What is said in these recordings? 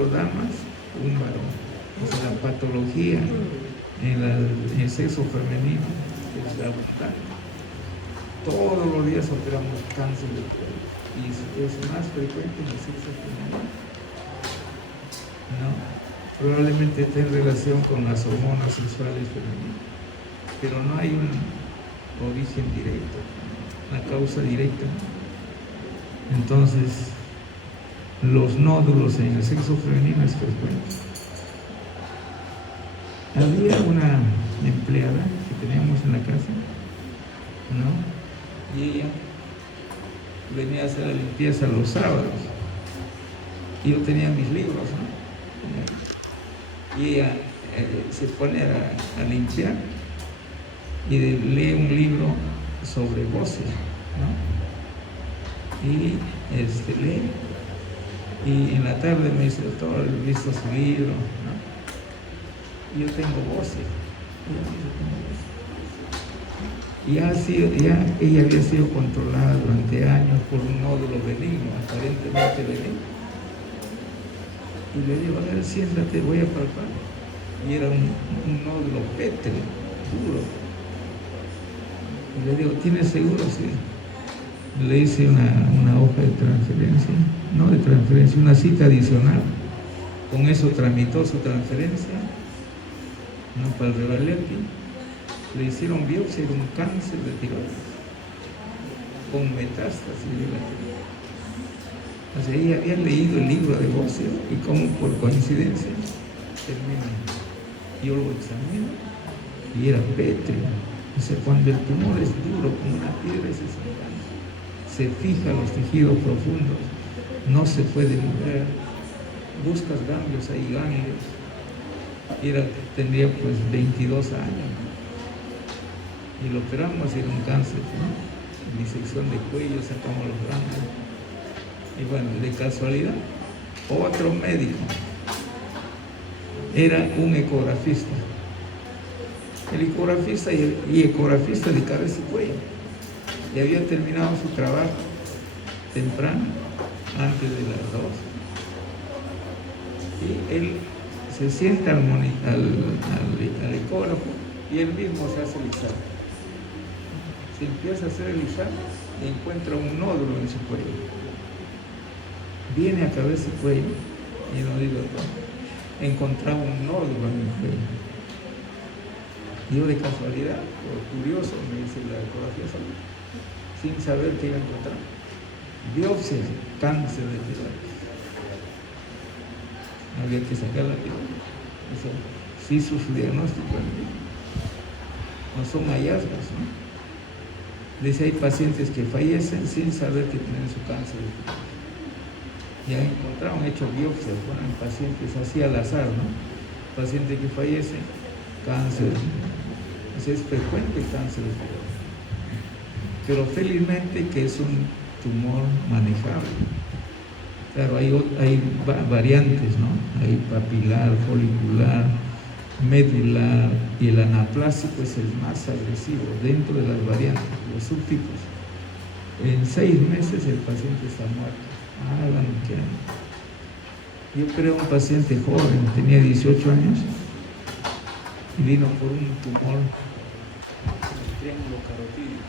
4 damas, un varón. O sea, la patología en el sexo femenino es abundante. Todos los días operamos cáncer de cuello y es más frecuente en el sexo femenino, ¿no? Probablemente está en relación con las hormonas sexuales femeninas, pero no hay un origen directo, una causa directa. Entonces, los nódulos en el sexo femenino es frecuente. Había una empleada que teníamos en la casa, ¿no? Y ella venía a hacer la limpieza los sábados. Y yo tenía mis libros, ¿no? Y ella se pone a limpiar y lee un libro sobre voces, ¿no? Y lee. Y en la tarde me dice, doctor, he visto su libro, ¿no? Y yo tengo voces. Y ella había sido controlada durante años por un nódulo benigno, aparentemente benigno. Y le digo, a ver, siéntate, voy a palpar. Y era un nódulo pétreo, duro. Y le digo, ¿tienes seguro? Sí. Le hice una hoja de transferencia, no de transferencia, una cita adicional. Con eso tramitó su transferencia, ¿no? Para el Revaleti. Le hicieron biopsia de un cáncer de tiroides con metástasis de la tiroides. O sea, ella había leído el libro de Bossio y como por coincidencia termina. Yo lo examino y era pétreo. O sea, cuando el tumor es duro como una piedra, ese es un cáncer. Se fija los tejidos profundos, no se puede mover, buscas ganglios, hay ganglios. Tendría pues 22 años. Y lo operamos, era un cáncer, ¿no? Disección de cuello, sacamos los ganglios. Y bueno, de casualidad, otro médico era un ecografista. El ecografista y ecografista de cabeza y cuello. Y había terminado su trabajo temprano, antes de las 2. Y él se sienta al ecógrafo y él mismo se hace el examen. Se empieza a hacer el examen y encuentra un nódulo en su cuello. Viene a cabeza y cuello y no digo, encontraba un nódulo en mi cuello. Yo de casualidad, por curioso, me dice la ecografía salud, sin saber qué iba a encontrar. Biopsia, cáncer de tiroides. Había que sacar la tiroides. Eso sí hizo su diagnóstico. No son hallazgos, ¿no? Dice, hay pacientes que fallecen sin saber que tienen su cáncer de tiroides. Ya encontraron, hecho biopsias, ponen pacientes así al azar, ¿no? Paciente que fallece, cáncer. O sea, es frecuente el cáncer de tiroides. Pero felizmente que es un tumor manejable. Claro, hay variantes, ¿no? Hay papilar, folicular, medular, y el anaplásico es el más agresivo dentro de las variantes, los subtipos. En 6 meses el paciente está muerto. Hagan lo que hagan. Yo operé a un paciente joven, tenía 18 años, y vino por un tumor en el triángulo carotídeo,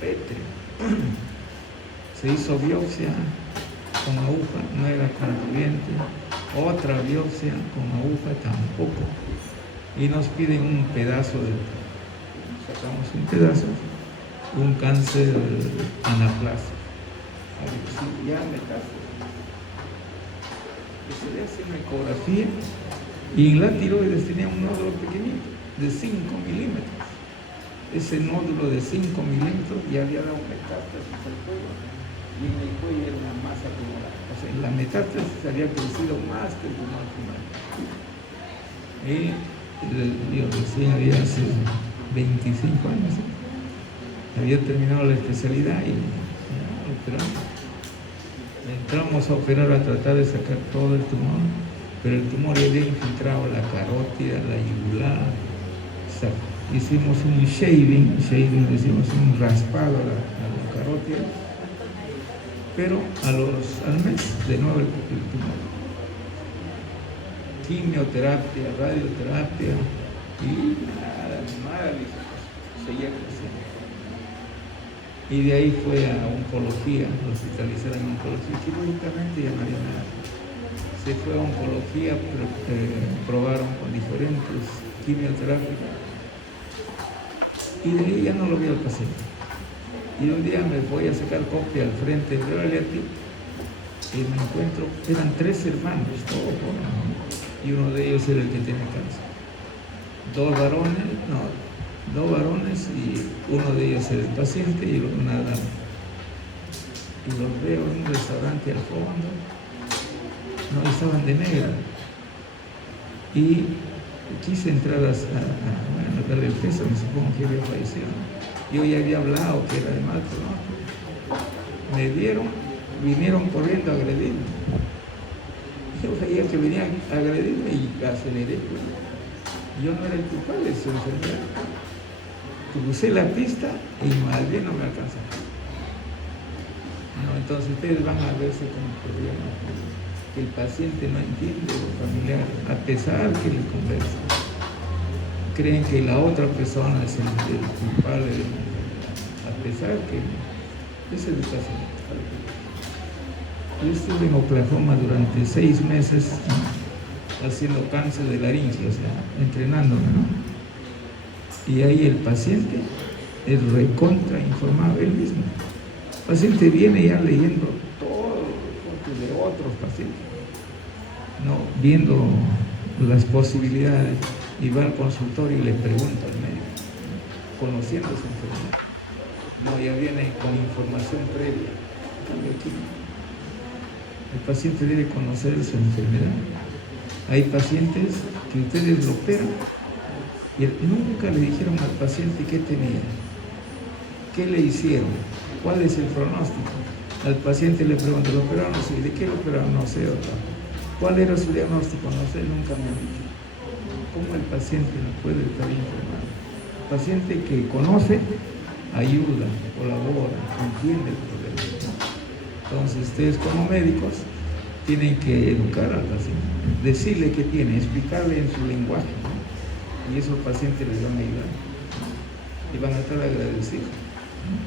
pétreo. Se hizo biopsia con aguja, no era concluyente. Otra biopsia con aguja tampoco. Y nos piden un pedazo sacamos un pedazo, un cáncer anaplásico. Ya metástasis. Se le hace una ecografía y en la tiroides tenía un nódulo pequeñito de 5 milímetros. Ese nódulo de 5 milímetros ya había dado metástasis al cuello y en el cuello era una masa tumoral. O sea, la metástasis había crecido más que el tumor primario. Y yo recién había hace 25 años, ¿sí? Había terminado la especialidad y ya operamos. Entramos a operar, a tratar de sacar todo el tumor, pero el tumor ya había infiltrado la carótida, la yugular. Hicimos un shaving, hicimos un raspado a la carótida, pero al mes de nuevo el tumor. quimioterapia, radioterapia, y nada, dice, seguía creciendo. Y de ahí fue a oncología, lo hospitalizaron en oncología, quirúrgicamente ya no había nada. Se fue a oncología, probaron con diferentes quimioterapias, y de ahí ya no lo vi al paciente. Y un día me voy a sacar copia al frente de Reality, y me encuentro, eran 3 hermanos, todos jóvenes, y uno de ellos era el que tiene cáncer. 2 varones, y uno de ellos era el paciente y una dama. Y los veo en un restaurante al fondo, no, estaban de negro. Y quise entrar a darle el peso, me supongo que había fallecido. Yo ya había hablado que era de mal pronóstico. Me vinieron corriendo a agredirme. Yo veía que venían a agredirme y aceleré. Yo no era el culpable de su enfermedad. Crucé la pista y más bien no me alcanzaron. No, entonces ustedes van a verse con un problema. Que el paciente no entiende lo familiar, a pesar que le conversa. Creen que la otra persona es el culpable de la enfermedad, a pesar que es educación. Yo estuve en Oklahoma durante 6 meses, ¿no?, haciendo cáncer de laringe, o sea, entrenándome, ¿no? Y ahí el paciente es recontra informado él mismo. El paciente viene ya leyendo todo lo de otros pacientes, ¿no?, viendo las posibilidades, y va al consultorio y le pregunta al médico, conociendo su enfermedad. No, ya viene con información previa. Aquí el paciente debe conocer su enfermedad. Hay pacientes que ustedes lo operan y nunca le dijeron al paciente qué tenía, qué le hicieron, cuál es el pronóstico. Al paciente le preguntan, ¿lo operaron? Sí. ¿De qué lo operaron? No sé, doctor. ¿Cuál era su diagnóstico? No sé, nunca me han dicho. ¿Cómo el paciente no puede estar informado? El paciente que conoce, ayuda, colabora, entiende el problema. Entonces ustedes como médicos tienen que educar al paciente, decirle qué tiene, explicarle en su lenguaje, ¿no? Y esos pacientes les van a ayudar, ¿no?, y van a estar agradecidos, ¿no?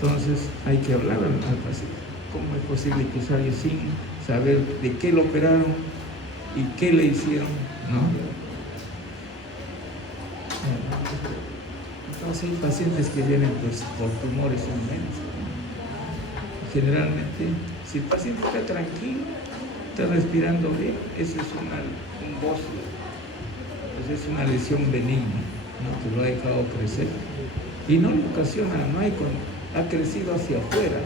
Entonces hay que hablar al paciente. ¿Cómo es posible que salga sin saber de qué lo operaron y qué le hicieron, ¿no? Entonces hay pacientes que vienen pues, por tumores inmensos. Generalmente, si el paciente está tranquilo, está respirando bien, ese es un bocio, pues es una lesión benigna, ¿no?, que lo ha dejado crecer. Y no le ocasiona, ha crecido hacia afuera.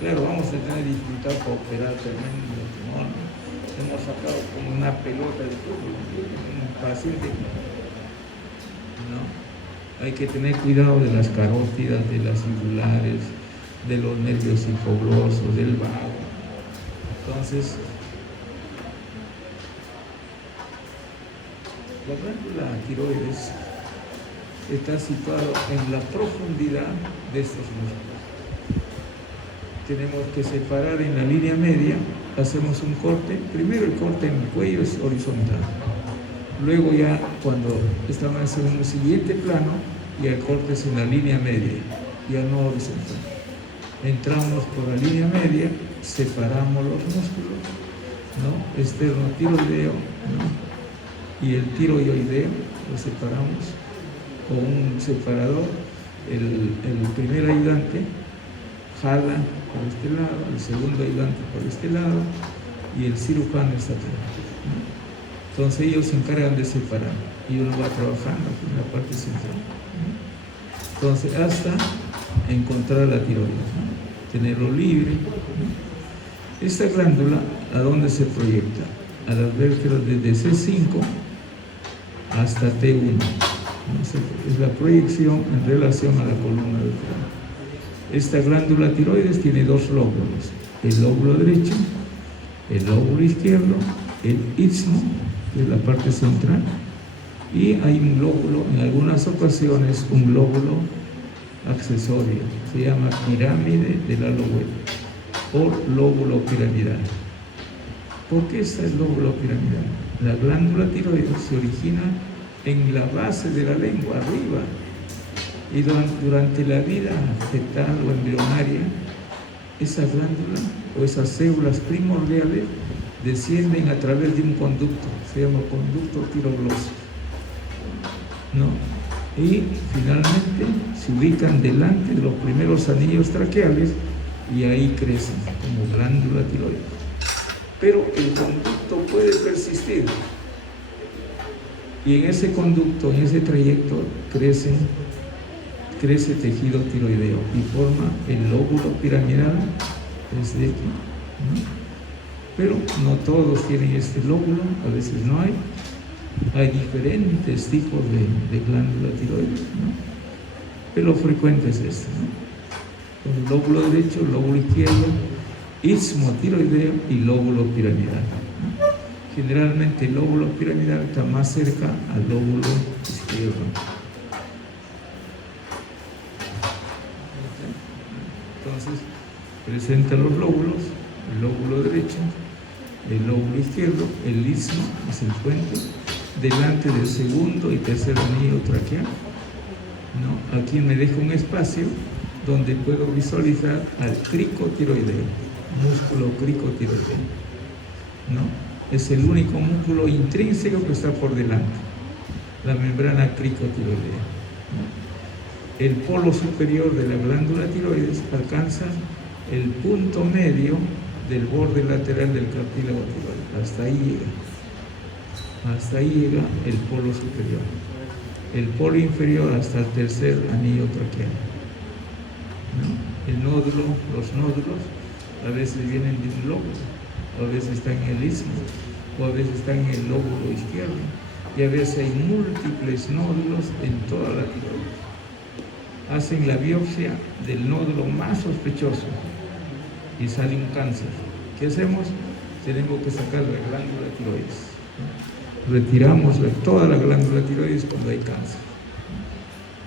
Claro, vamos a tener dificultad para operar tremendo tumor, ¿no? Hemos sacado como una pelota de fútbol, un paciente, ¿no? Hay que tener cuidado de las carótidas, de las ingulares, de los nervios hipoglosos, del vago. Entonces, la glándula tiroides está situada en la profundidad de estos músculos. Tenemos que separar en la línea media, hacemos un corte. Primero el corte en el cuello es horizontal. Luego ya cuando estamos en un siguiente plano, ya el corte es en la línea media, ya no horizontal. Entramos por la línea media, separamos los músculos, ¿no?, esternotiroideo, ¿no?, y el tiroideo, lo separamos con un separador. El primer ayudante jala por este lado, el segundo ayudante por este lado, y el cirujano está atrás, ¿no? Entonces ellos se encargan de separar y uno va trabajando en la parte central, ¿no? Entonces hasta encontrar la tiroides, ¿no?, tenerlo libre, ¿no? Esta glándula, ¿a dónde se proyecta? A las vértebras desde C5 hasta T1, ¿no? Es la proyección en relación a la columna vertebral. Esta glándula tiroides tiene 2 lóbulos, el lóbulo derecho, el lóbulo izquierdo, el istmo, que es la parte central, y hay un lóbulo, en algunas ocasiones, un lóbulo accesorio, se llama pirámide del aloe o lóbulo piramidal. ¿Por qué está el lóbulo piramidal? La glándula tiroides se origina en la base de la lengua, arriba, y durante la vida fetal o embrionaria, esa glándula o esas células primordiales descienden a través de un conducto, se llama conducto tiroglósico, ¿no? Y finalmente se ubican delante de los primeros anillos traqueales y ahí crecen como glándula tiroides. Pero el conducto puede persistir y en ese conducto, en ese trayecto crece tejido tiroideo y forma el lóbulo piramidal desde aquí, ¿no? Pero no todos tienen este lóbulo, a veces no hay. Hay diferentes tipos de glándula tiroides, ¿no? Pero lo frecuente es este, ¿no? El lóbulo derecho, el lóbulo izquierdo, istmo tiroideo y lóbulo piramidal, ¿no? Generalmente el lóbulo piramidal está más cerca al lóbulo izquierdo. Entonces, presenta los lóbulos, el lóbulo derecho, el lóbulo izquierdo, el istmo es el puente, delante del segundo y tercer anillo traqueal, ¿no? Aquí me dejo un espacio donde puedo visualizar al cricotiroideo, músculo cricotiroideo, ¿no? Es el único músculo intrínseco que está por delante, la membrana cricotiroidea, ¿no? El polo superior de la glándula tiroides alcanza el punto medio del borde lateral del cartílago tiroideo, hasta ahí llega el polo superior. El polo inferior hasta el tercer anillo traqueal, ¿no? El nódulo, los nódulos a veces vienen de un lóbulo, a veces están en el istmo, o a veces están en el lóbulo izquierdo, y a veces hay múltiples nódulos en toda la tiroides. Hacen la biopsia del nódulo más sospechoso y sale un cáncer. ¿Qué hacemos? Tenemos que sacar la glándula tiroides. Retiramos toda la glándula tiroides cuando hay cáncer.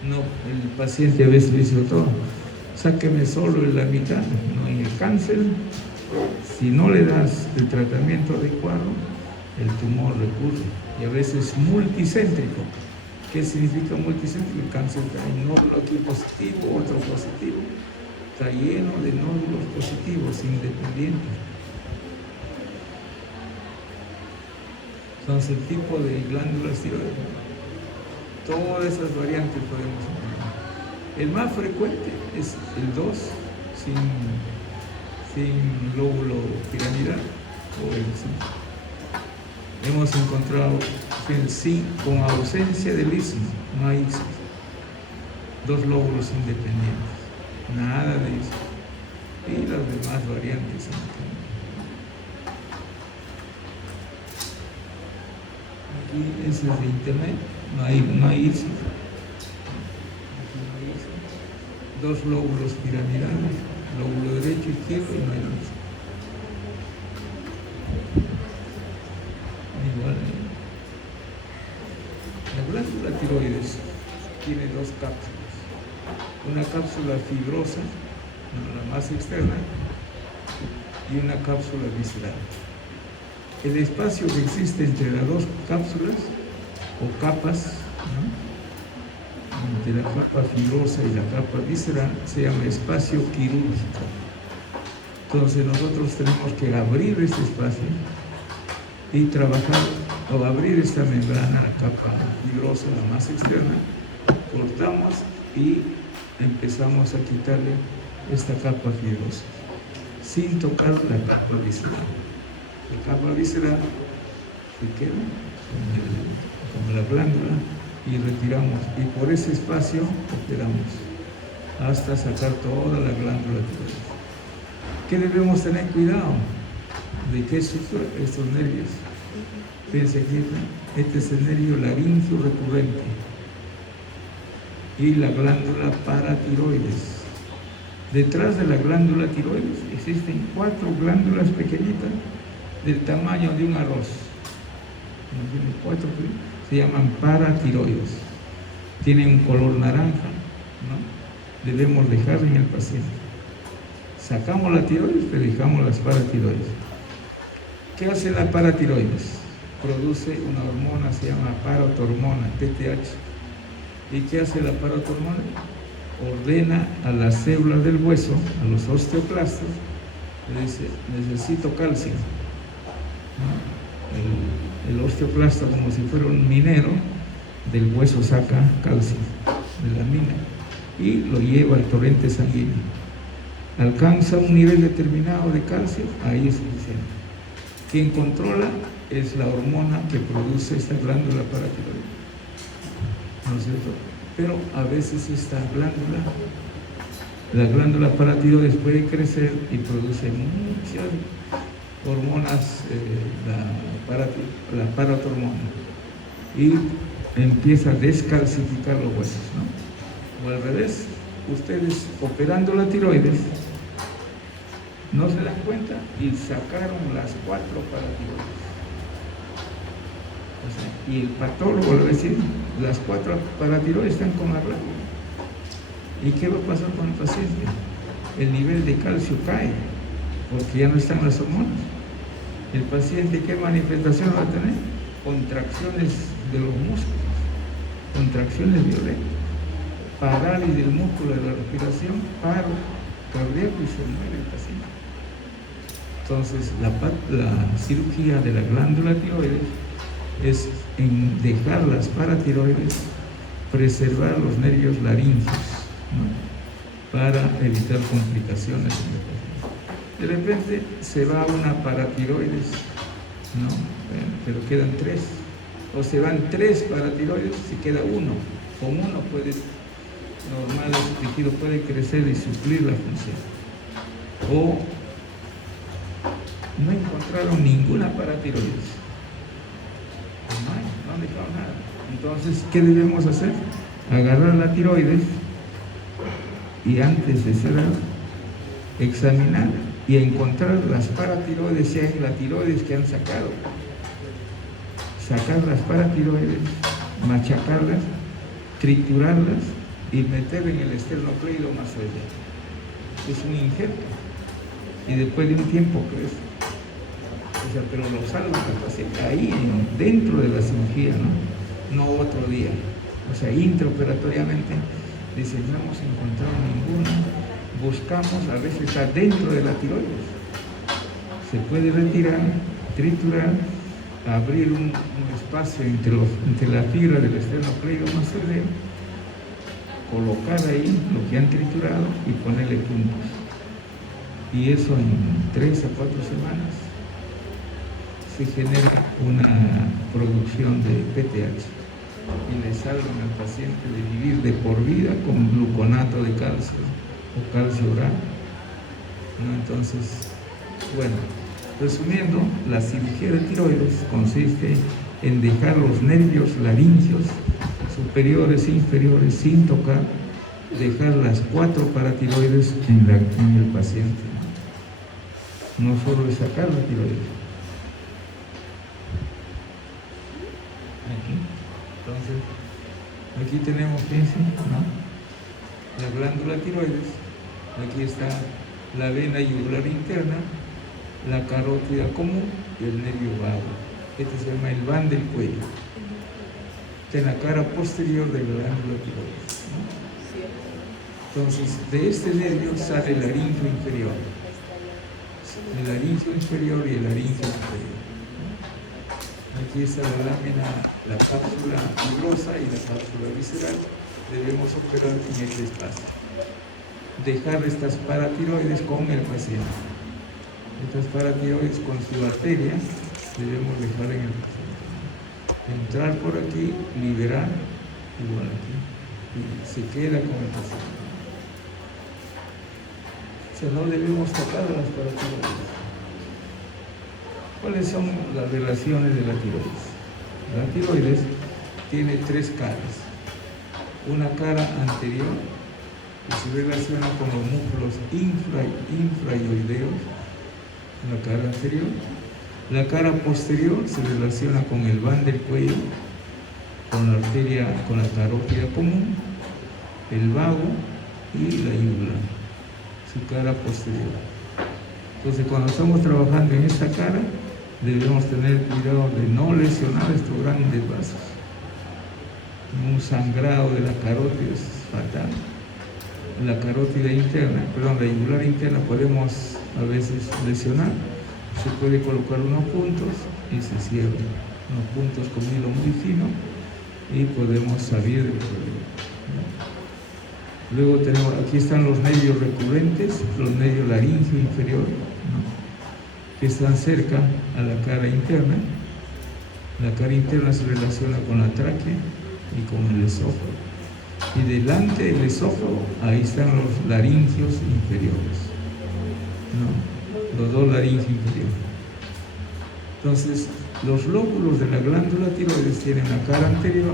No, el paciente a veces dice, doctor, sáqueme solo en la mitad. No, en el cáncer, si no le das el tratamiento adecuado, el tumor recurre. Y a veces multicéntrico. ¿Qué significa multicéntrico? El cáncer hay un nódulo aquí positivo, otro positivo. Está lleno de nódulos positivos, independientes. Entonces, el tipo de glándulas tiroides, todas esas variantes podemos encontrar. El más frecuente es el 2, sin lóbulo piramidal, o el 5. Hemos encontrado el sí con ausencia del istmo, no hay istmo. 2 lóbulos independientes, nada de eso. Y las demás variantes. Aquí es el de internet, no hay istmo. 2 lóbulos piramidales, lóbulo derecho, izquierdo y no hay istmo. Igual, la glándula tiroides tiene 2 cápsulas. Una cápsula fibrosa, la más externa, y una cápsula visceral. El espacio que existe entre las 2 cápsulas o capas, ¿no?, entre la capa fibrosa y la capa visceral, se llama espacio quirúrgico. Entonces nosotros tenemos que abrir este espacio y trabajar o abrir esta membrana, la capa fibrosa, la más externa, cortamos y empezamos a quitarle esta capa fibrosa sin tocar la capa visceral. La capa visceral se queda como la glándula y retiramos, y por ese espacio operamos hasta sacar toda la glándula tiroides. ¿Qué debemos tener cuidado? ¿De qué sufren estos nervios? Fíjense aquí, este es el nervio laríngeo recurrente y la glándula paratiroides. Detrás de la glándula tiroides existen 4 glándulas pequeñitas del tamaño de un arroz. 4 se llaman paratiroides. Tienen un color naranja, ¿no? Debemos dejar en el paciente. Sacamos la tiroides, pero dejamos las paratiroides. ¿Qué hace la paratiroides? Produce una hormona, se llama parotormona, PTH. ¿Y qué hace la parotormona? Ordena a las células del hueso, a los osteoclastos, le dice, necesito calcio. El osteoclasta, como si fuera un minero, del hueso saca calcio, de la mina, y lo lleva al torrente sanguíneo. Alcanza un nivel determinado de calcio, ahí es suficiente. Quien controla es la hormona que produce esta glándula paratiroidea, ¿no es cierto? Pero a veces esta glándula, la glándula paratiroides puede crecer y produce muchas hormonas, la paratormona, y empieza a descalcificar los huesos, ¿no? O al revés, ustedes operando la tiroides no se dan cuenta y sacaron las 4 paratiroides. O sea, y el patólogo le va a decir, las 4 paratiroides están con la glándula. ¿Y qué va a pasar con el paciente? El nivel de calcio cae, porque ya no están las hormonas. El paciente, ¿qué manifestación va a tener? Contracciones de los músculos, contracciones violentas, parálisis del músculo de la respiración, paro cardíaco y se muere el paciente. Entonces, la cirugía de la glándula tiroides es en dejar las paratiroides, preservar los nervios laringeos, ¿no? Para evitar complicaciones. De repente se va una paratiroides, ¿no? Pero quedan 3. O se van 3 paratiroides, si queda 1. Con 1 puede, normal, el tejido puede crecer y suplir la función. O no encontraron ninguna paratiroides. No han dejado nada. Entonces, ¿qué debemos hacer? Agarrar la tiroides y antes de cerrar, examinar y encontrar las paratiroides, si hay la tiroides que han sacado. Sacar las paratiroides, machacarlas, triturarlas y meter en el esternocleidomastoideo. Es un injerto y después de un tiempo crece. O sea, pero lo salva el paciente ahí dentro de la cirugía, no otro día. O sea, intraoperatoriamente dice, no hemos encontrado ninguna, buscamos, a veces está dentro de la tiroides. Se puede retirar, triturar, abrir un espacio entre la fibra del esternocleidomastoideo, colocar ahí lo que han triturado y ponerle puntos. Y eso en 3 a 4 semanas se genera una producción de PTH y le salvan al paciente de vivir de por vida con gluconato de calcio o calcio oral, ¿no? Entonces, bueno, resumiendo, la cirugía de tiroides consiste en dejar los nervios laringeos superiores e inferiores sin tocar, dejar las 4 paratiroides en el paciente. No solo es sacar la tiroides. Aquí. Entonces, aquí tenemos, fíjense, ¿no? La glándula tiroides, aquí está la vena yugular interna, la carótida común y el nervio vago. Este se llama el van del cuello. Está en la cara posterior de la glándula tiroides, ¿no? Entonces, de este nervio sale el laringio inferior. El laringio inferior y el laringio superior. Aquí está la lámina, la cápsula fibrosa y la cápsula visceral. Debemos operar en este espacio. Dejar estas paratiroides con el paciente. Estas paratiroides con su arteria debemos dejar en el paciente. Entrar por aquí, liberar, igual aquí, y se queda con el paciente. O sea, no debemos tocar las paratiroides. ¿Cuáles son las relaciones de la tiroides? La tiroides tiene 3 caras. Una cara anterior que se relaciona con los músculos infraioideos, la cara anterior. La cara posterior se relaciona con el van del cuello, con la arteria, con la carótida común, el vago y la yugular, su cara posterior. Entonces, cuando estamos trabajando en esta cara, debemos tener cuidado de no lesionar estos grandes vasos. Un sangrado de la carótida es fatal. La carótida interna, perdón, la yugular interna podemos a veces lesionar. Se puede colocar unos puntos y se cierran. Unos puntos con hilo muy fino y podemos salir del problema, ¿no? Luego tenemos, aquí están los nervios recurrentes, los nervios laringio inferior, ¿no?, que están cerca a la cara interna. La cara interna se relaciona con la tráquea y con el esófago. Y delante del esófago, ahí están los laringios inferiores, ¿no?, los dos laringios inferiores. Entonces, los lóbulos de la glándula tiroides tienen una cara anterior,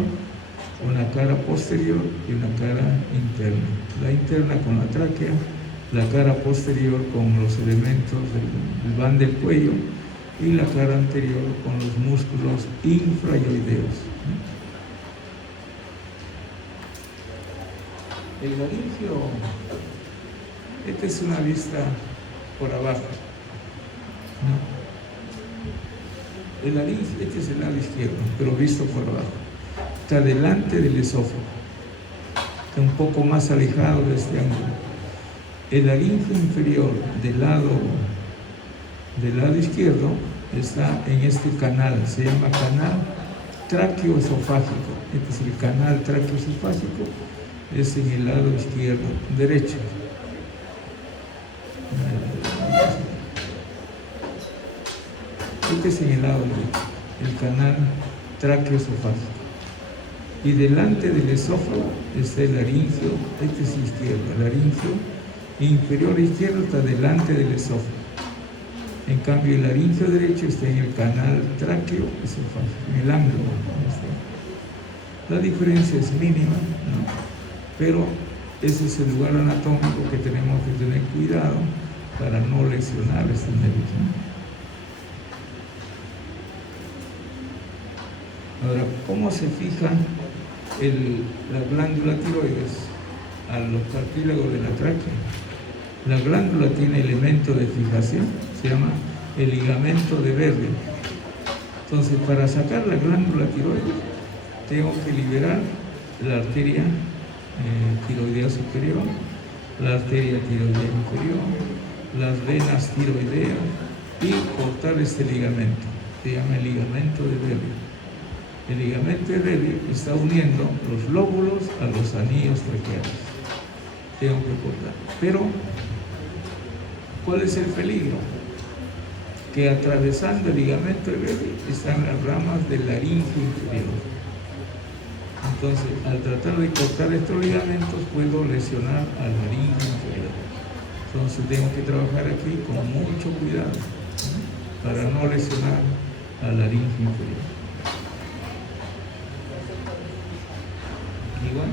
una cara posterior y una cara interna. La interna con la tráquea, la cara posterior con los elementos del van del cuello y la cara anterior con los músculos infrayoideos. El laringio, esta es una vista por abajo, ¿no? El laringio, este es el lado izquierdo, pero visto por abajo. Está delante del esófago, está un poco más alejado de este ángulo. El laringio inferior del lado izquierdo está en este canal, se llama canal tráqueo-esofágico. Este es el canal tráqueo-esofágico, es en el lado izquierdo, derecho. Este es en el lado derecho, el canal tráqueo-esofágico. Y delante del esófago está el laringio, este es izquierdo, el laringio inferior izquierdo está delante del esófago. En cambio, el laringio derecho está en el canal tráqueo-esofágico, en el ángulo. La diferencia es mínima, ¿no?, pero ese es el lugar anatómico que tenemos que tener cuidado para no lesionar este nervio, ¿no? Ahora, ¿cómo se fija la glándula tiroides a los cartílagos de la tráquea? La glándula tiene elemento de fijación, se llama el ligamento de Verri. Entonces, para sacar la glándula tiroides, tengo que liberar la arteria tiroidea superior, la arteria tiroidea inferior, las venas tiroideas y cortar este ligamento, se llama el ligamento de Verri. El ligamento de Verri está uniendo los lóbulos a los anillos traqueales. Tengo que cortar. Pero, ¿cuál es el peligro? Que atravesando el ligamento de Verri están las ramas del laringio inferior. Entonces, al tratar de cortar estos ligamentos, puedo lesionar al laringio inferior. Entonces, tengo que trabajar aquí con mucho cuidado, ¿no?, para no lesionar al laringio inferior. Igual,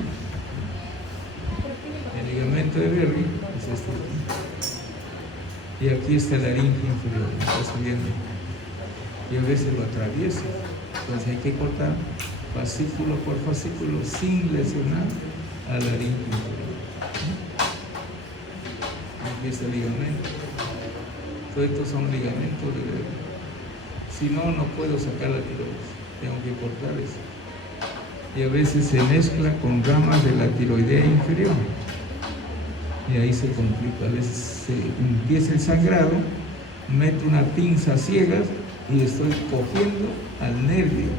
el ligamento de Verri es este aquí. Y aquí está el laringio inferior, está subiendo. Y a veces lo atraviesa. Entonces hay que cortar fascículo por fascículo sin lesionar al laringio inferior. Aquí está el ligamento. Todos estos son ligamentos de Verri. Si no, no puedo sacar la tiroides. Tengo que cortar eso. Y a veces se mezcla con ramas de la tiroidea inferior. Y ahí se complica. A veces se empieza el sangrado, meto una pinza a ciegas y estoy cogiendo al nervio.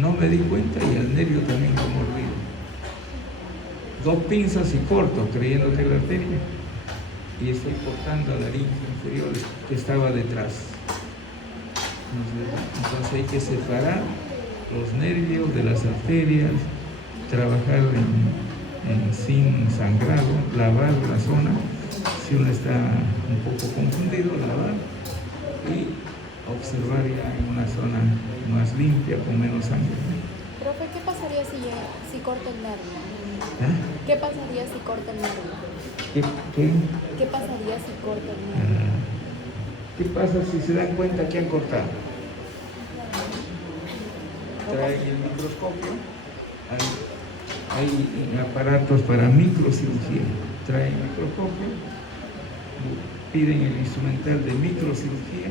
No me di cuenta y al nervio también lo mordido. 2 pinzas y corto, creyendo que es la arteria. Y estoy cortando al laringio inferior que estaba detrás. Entonces hay que separar los nervios de las arterias, trabajar sin sangrado, lavar la zona, si uno está un poco confundido, lavar y observar ya en una zona más limpia, con menos sangre. Profe, ¿qué pasaría si corto el nervio? ¿Qué pasaría si corto el nervio? ¿Qué pasaría si corto el nervio? ¿Qué pasa si se dan cuenta que han cortado? Traen el microscopio, hay aparatos para microcirugía, traen el microscopio, piden el instrumental de microcirugía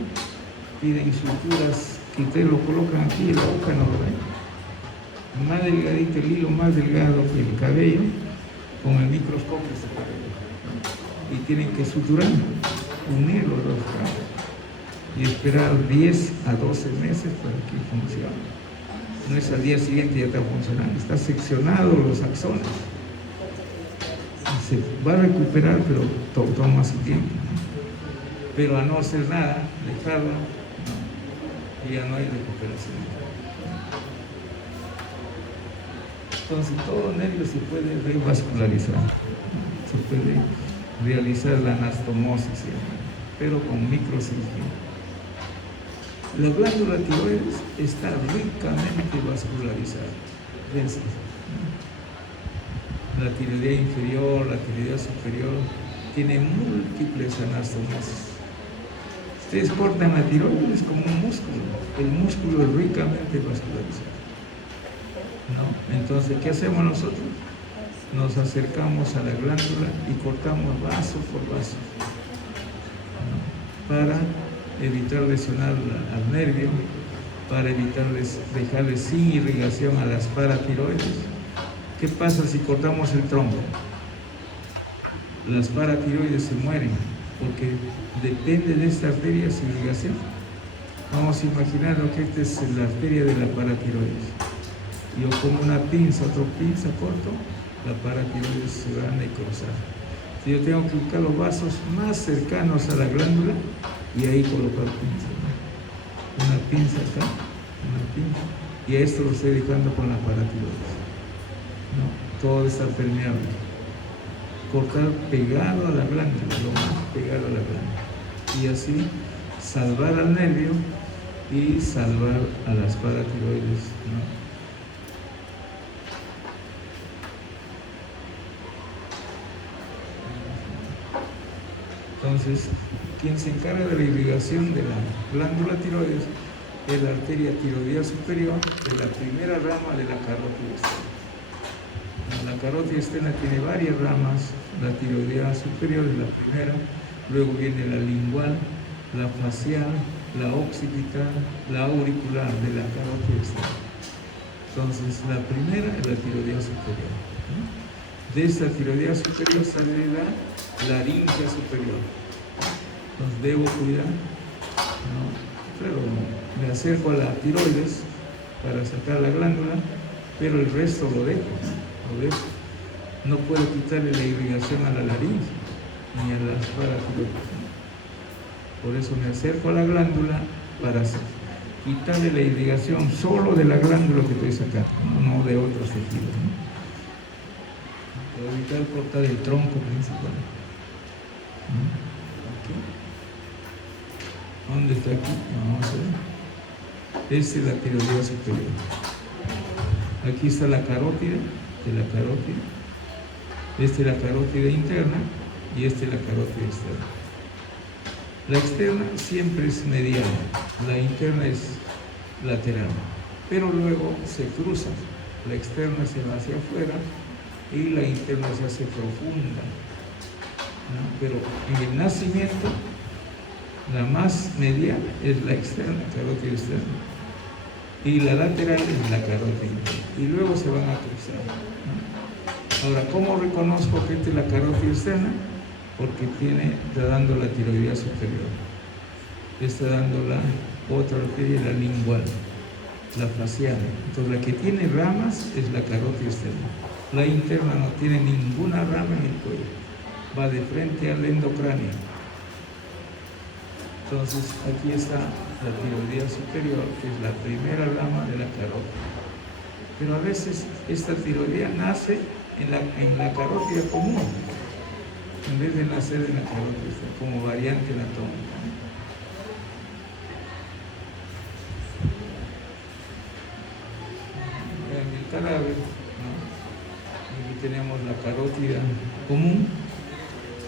piden suturas que ustedes lo colocan aquí en la boca, ¿no lo ven? Más delgadito, el hilo más delgado que el cabello, con el microscopio se puede ver, ¿no? Y tienen que suturar, unir los dos cabos y esperar 10 a 12 meses para que funcione. No es al día siguiente ya está funcionando, está seccionado los axones. Se va a recuperar, pero toma su tiempo, ¿no? Pero a no hacer nada, dejarlo, ¿no? Y ya no hay recuperación. Entonces todo nervio se puede revascularizar, ¿no? Se puede realizar la anastomosis, pero con microcirugía. La glándula tiroides está ricamente vascularizada. Fíjense, ¿no? La tiroidea inferior, la tiroidea superior, tiene múltiples anastomosis. Ustedes cortan la tiroides como un músculo. El músculo es ricamente vascularizado, ¿no? Entonces, ¿qué hacemos nosotros? Nos acercamos a la glándula y cortamos vaso por vaso, ¿no? Para evitar lesionar al nervio, para evitarles, dejarles sin irrigación a las paratiroides. ¿Qué pasa si cortamos el tronco? Las paratiroides se mueren porque depende de esta arteria su irrigación. Vamos a imaginar que esta es la arteria de la paratiroides. Yo con una pinza, otra pinza corto, la paratiroides se va a necrosar. Si yo tengo que buscar los vasos más cercanos a la glándula y ahí colocar pinza, ¿no? Una pinza acá, una pinza, y a esto lo estoy dejando con la paratiroides, ¿no? Todo está permeable. Cortar pegado a la glándula, lo más pegado a la glándula, y así salvar al nervio y salvar a las paratiroides, ¿no? Entonces, quien se encarga de la irrigación de la glándula tiroides es la arteria tiroidea superior de la primera rama de la carótida externa. La carótida externa tiene varias ramas, la tiroidea superior es la primera, luego viene la lingual, la facial, la occipital, la auricular de la carótida externa. Entonces, la primera es la tiroidea superior, ¿no? De esta tiroidea superior sale la laringe superior. Entonces debo cuidar, ¿no? Pero me acerco a la tiroides para sacar la glándula, pero el resto lo dejo. No puedo quitarle la irrigación a la laringe ni a las paratiroides, ¿no? Por eso me acerco a la glándula para quitarle la irrigación solo de la glándula que estoy sacando, no de otros tejidos, ¿no? Para evitar cortar el tronco principal. Aquí. ¿Dónde está aquí? Vamos a ver. Esta es la tiroidea superior. Aquí está la carótida de la carótida. Esta es la carótida interna y esta es la carótida externa. La externa siempre es mediana, la interna es lateral, pero luego se cruzan. La externa se va hacia afuera y la interna se hace profunda, ¿no? Pero en el nacimiento la más mediana es la externa, carótida externa, y la lateral es la carótida interna, y luego se van a cruzar, ¿no? Ahora, ¿cómo reconozco que esta es la carótida externa? Porque está dando la tiroidea superior, está dando la otra arteria, la lingual, la facial. Entonces la que tiene ramas es la carótida externa. La interna no tiene ninguna rama en el cuello, va de frente al endocráneo. Entonces aquí está la tiroidea superior, que es la primera rama de la carótida. Pero a veces esta tiroidea nace en la carótida común, en vez de nacer en la carótida, como variante anatómica. En el cadáver, ¿no? Aquí tenemos la carótida común,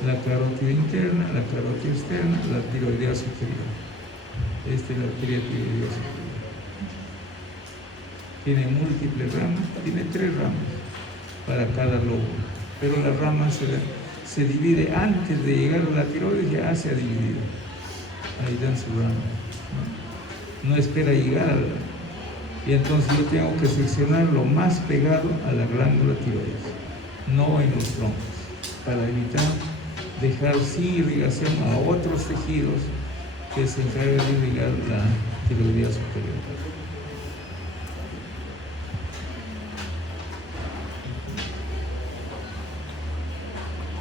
la carótida interna, la carótida externa, la tiroidea superior. Esta es la arteria tiroidea superior. Tiene múltiples ramas, tiene 3 ramas para cada lóbulo, pero las ramas se divide antes de llegar a la tiroides, ya se ha dividido. Ahí dan su rama, ¿no? no espera llegar y entonces yo tengo que seccionar lo más pegado a la glándula tiroides, no en los troncos, para evitar dejar sin irrigación a otros tejidos que se encargan de irrigar la tiroidea superior.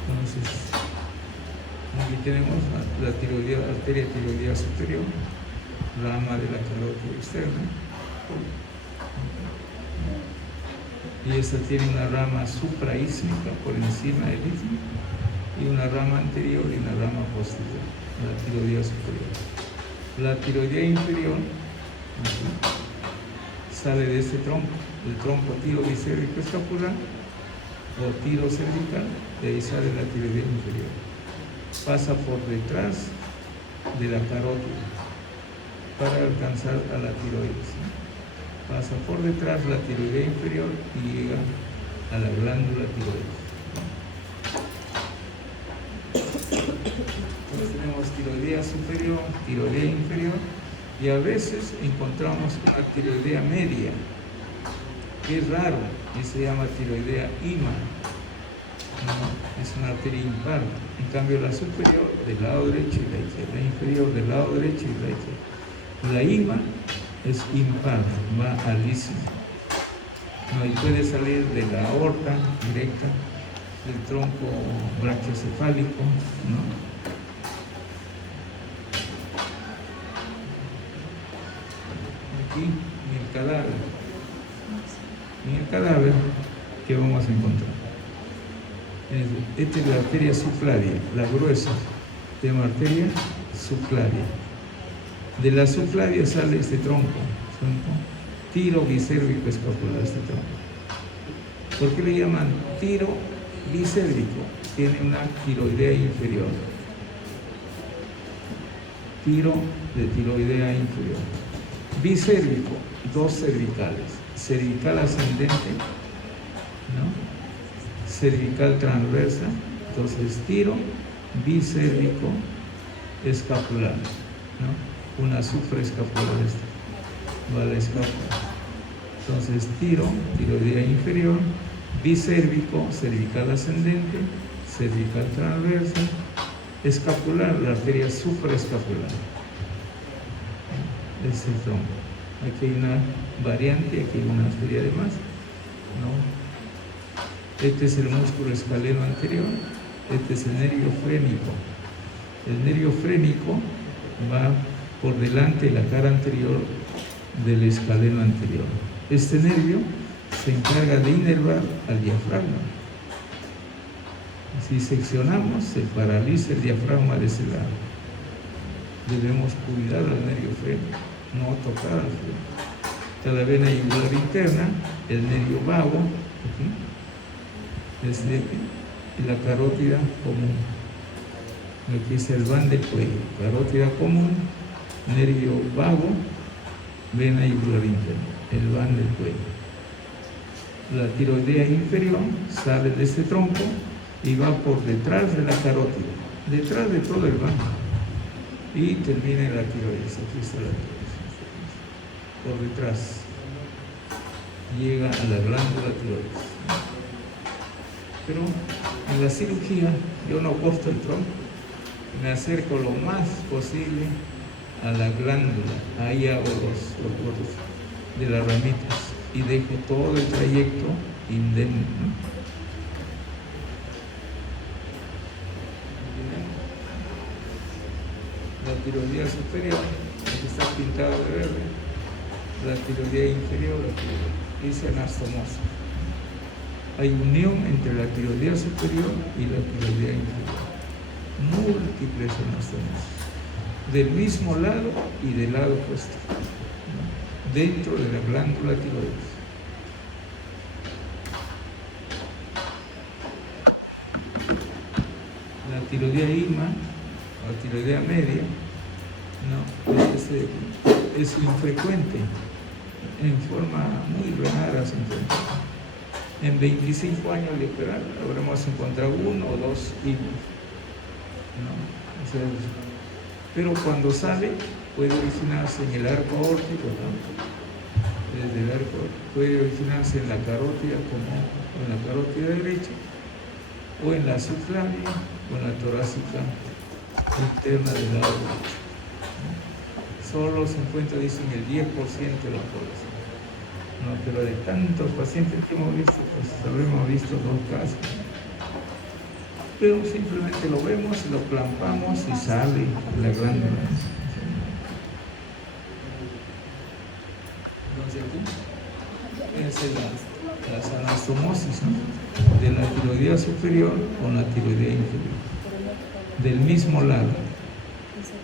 Entonces, aquí tenemos la arteria tiroidea superior, rama de la carótida externa, y esta tiene una rama supraísmica por encima del istmo y una rama anterior y una rama posterior, la tiroidea superior. La tiroidea inferior sale de este tronco, el tronco tiro bicérvico escapular o tiro cervical, de ahí sale la tiroidea inferior. Pasa por detrás de la carótida para alcanzar a la tiroides, ¿no? Pasa por detrás la tiroidea inferior y llega a la glándula tiroides. Entonces tenemos tiroidea superior, tiroidea inferior, y a veces encontramos una tiroidea media, que es raro, y se llama tiroidea ima. No, es una arteria impar. En cambio la superior del lado derecho y la izquierda, la inferior del lado derecho y la izquierda. La ima es impar, va al istmo, no, y puede salir de la aorta directa, del tronco brachiocefálico, ¿no? Aquí, en el cadáver, ¿qué vamos a encontrar? Esta es la arteria subclavia, la gruesa, se llama arteria subclavia. De la subclavia sale este tronco, tiro bicérvico escapular, este tronco. ¿Por qué le llaman tiro bicérvico? Tiene una tiroidea inferior. Tiro de tiroidea inferior. Bicérvico, dos cervicales. Cervical ascendente, ¿no? Cervical transversa. Entonces, tiro bicérvico escapular, ¿no? Una supraescapular, va a la escápula. Entonces, tiroidea inferior, bicérvico, cervical ascendente, cervical transversa, escapular, la arteria supraescapular. Es el tronco. Aquí hay una variante, aquí hay una arteria de más, ¿no? Este es el músculo escaleno anterior, este es el nervio frénico. El nervio frénico va por delante de la cara anterior del escaleno anterior. Este nervio se encarga de inervar al diafragma. Si seccionamos, se paraliza el diafragma de ese lado. Debemos cuidar al nervio frénico, no tocar al frénico. Está la vena yugular interna, el nervio vago, y la carótida común. Aquí es el van del cuello, carótida común, nervio vago, vena yugular interna, el van del cuello. La tiroidea inferior sale de este tronco y va por detrás de la carótida, detrás de todo el vano, y termina en la tiroides. Aquí está la tiroides, por detrás llega a la glándula tiroides. Pero en la cirugía yo no corto el tronco, me acerco lo más posible a la glándula, ahí hago los bordes de las ramitas y dejo todo el trayecto indemne, ¿no? La tiroidea superior, que está pintada de verde, la tiroidea inferior, dice anastomosis. Hay unión entre la tiroidea superior y la tiroidea inferior. Múltiples anastomosis, del mismo lado y del lado opuesto, ¿no? Dentro de la glándula tiroides. La tiroidea ima, la tiroidea media, no, es infrecuente, en forma muy rara se encuentra. En 25 años de operar habremos encontrado 1 o 2 imos, ¿no? O sea, pero cuando sale puede originarse en el arco aórtico, ¿no? Desde el arco puede originarse en la carótida, como en la carótida derecha, o en la subclavia, o en la torácica interna del lado derecho. Solo se encuentra, dicen, el 10% de la población. No, pero de tantos pacientes que hemos visto, pues habremos visto 2 casos. Pero simplemente lo vemos, lo clampamos y sale la glándula. Entonces aquí, esa es las anastomosis, ¿no? De la tiroidea superior con la tiroidea inferior. Del mismo lado.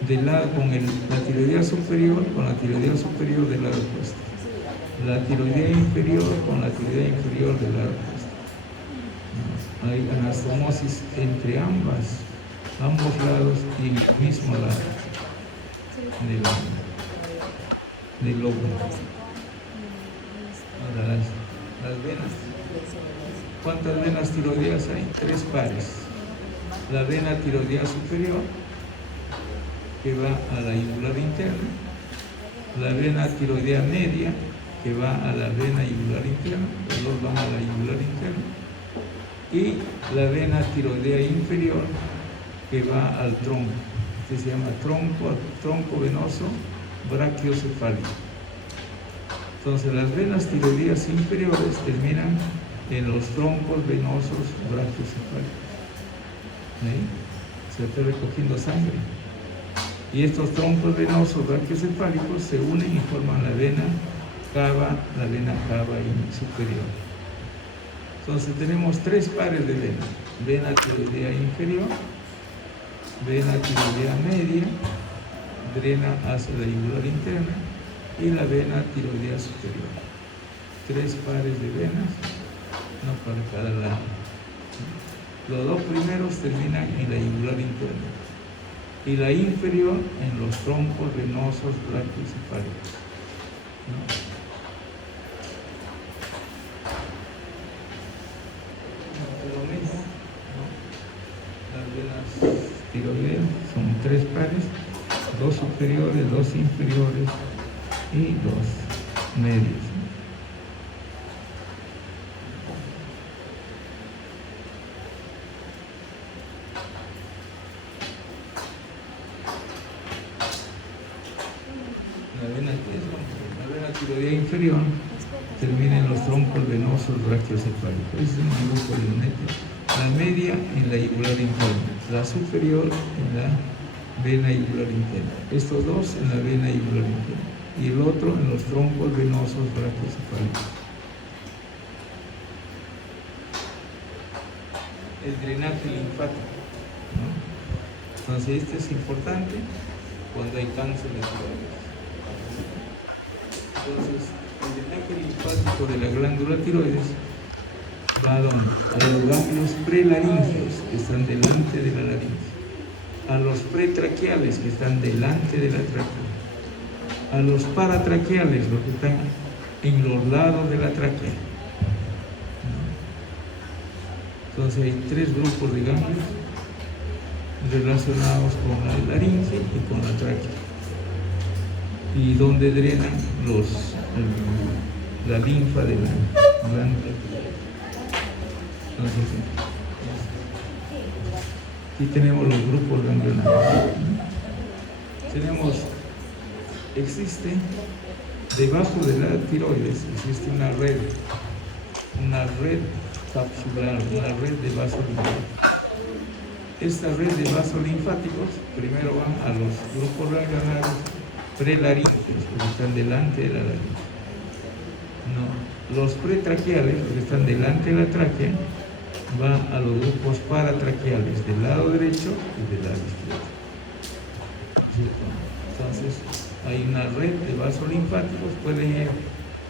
Del lado con la tiroidea superior con la tiroidea superior del lado opuesto. La tiroidea inferior con la tiroidea inferior del lado opuesto. Hay anastomosis entre ambos lados y el mismo lado del lóbulo. Ahora las venas. ¿Cuántas venas tiroideas hay? 3 pares. La vena tiroidea superior, que va a la yugular interna, la vena tiroidea media, que va a la vena yugular interna, los dos van a la yugular interna, y la vena tiroidea inferior, que va al tronco. Este se llama tronco venoso brachiocefálico. Entonces las venas tiroideas inferiores terminan en los troncos venosos brachiocefálicos. ¿Sí? Se está recogiendo sangre. Y estos troncos venosos brachiocefálicos se unen y forman la vena cava superior. Entonces tenemos 3 pares de venas: vena tiroidea inferior, vena tiroidea media, drena hacia la yugular interna, y la vena tiroidea superior. 3 pares de venas, no para cada lado. Los 2 primeros terminan en la yugular interna y la inferior en los troncos venosos brachiocefálicos, ¿no? Lo mismo, ¿no? Las venas tiroideas son 3 pares, 2 superiores, 2 inferiores y 2 medios. La vena tiroidea inferior termina en los troncos venosos brachiocefálicos. Ese es un grupo de neto. La media en la yugular interna, la superior en la vena yugular interna. Estos 2 en la vena yugular interna y el otro en los troncos venosos brachiocefálicos. El drenaje linfático, ¿no? Entonces este es importante cuando hay cáncer de tiroides. Entonces, el drenaje linfático de la glándula tiroides va a los ganglios prelaringeos, que están delante de la laringe, a los pretraqueales, que están delante de la tráquea, a los paratraqueales, los que están en los lados de la tráquea. Entonces hay 3 grupos de ganglios relacionados con la laringe y con la tráquea, y donde drenan la linfa de la glándula. Entonces, aquí tenemos los grupos ganglionarios. Existe debajo de la tiroides, existe una red capsular, una red de vasos linfáticos. Esta red de vasos linfáticos primero van a los grupos ganglionarios prelaringeos, que están delante de la laringe. No, los pretraqueales, que están delante de la tráquea, van a los grupos paratraqueales del lado derecho y del lado izquierdo. Entonces, hay una red de vasos linfáticos, pueden ir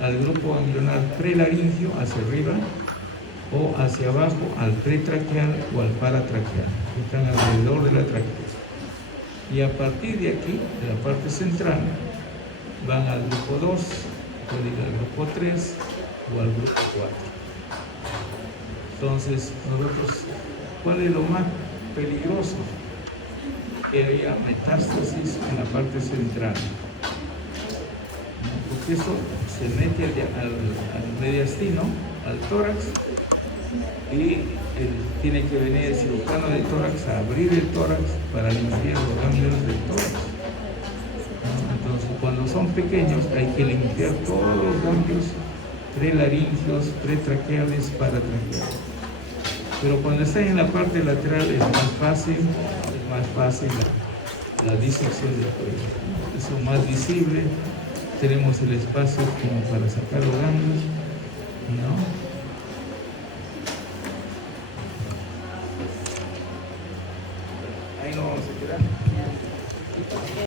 al grupo ganglionar prelaringeo hacia arriba o hacia abajo al pretraqueal o al paratraqueal, que están alrededor de la tráquea. Y a partir de aquí, de la parte central, van al grupo 2, pueden ir al grupo 3 o al grupo 4. Entonces, nosotros, ¿cuál es lo más peligroso? que haya metástasis en la parte central, ¿no? Porque eso se mete al mediastino, al tórax, y tiene que venir el cirujano del tórax a abrir el tórax para limpiar los ganglios del tórax, ¿no? Entonces, cuando son pequeños hay que limpiar todos los ganglios prelaringios, pretraqueales, paratraqueales. Pero cuando están en la parte lateral es más fácil la disección del cuello. Es más visible, tenemos el espacio como para sacar los ganglios, ¿no?